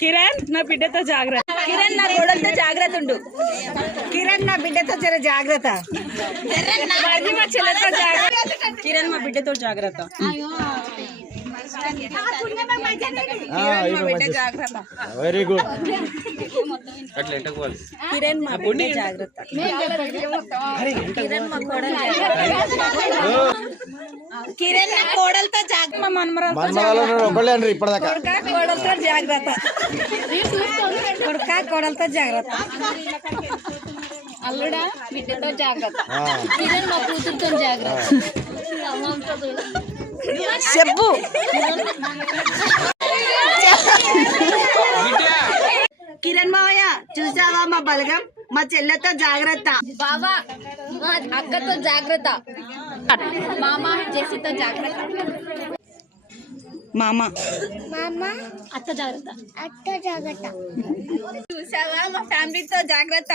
కిరణ్ నా బిడ్డతో జాగ్రత్త. కిరణ్ నా కోడలతో జాగ్రత్త ఉండు. కిరణ్ నా బిడ్డతో జర జాగ్రత్త. మా చెల్లెతో జాగ్రత్త. కిరణ్ మా బిడ్డతో జాగ్రత్త. Very good. కిరణ్ మా బిడ్డ జాగ్రత్త. కిరణ్ మా కోడలు కిరణ్ నా కోడలతో జాగ్రత్త. మా మనమరాలు ఒకళ్ళే అండి ఇప్పటిదాకా. కోడలతో జాగ్రత్త. కొడుక కోడలతో జాగ్రత్త. అల్లుడా బిడ్డతో జాగ్రత్త. కిరణ్ మా కూతురుతో జాగ్రత్త. చెప్పు. కిరణ్ మావయ్య చూసావా మా బలగం, మా చెల్లెతో జాగ్రత్త. బావా మా అక్కతో జాగ్రత్త. మామ జెసితో జాగ్రత్త. మామ అత్త జాగ్రత్త. చూసావా మా ఫ్యామిలీతో జాగ్రత్త.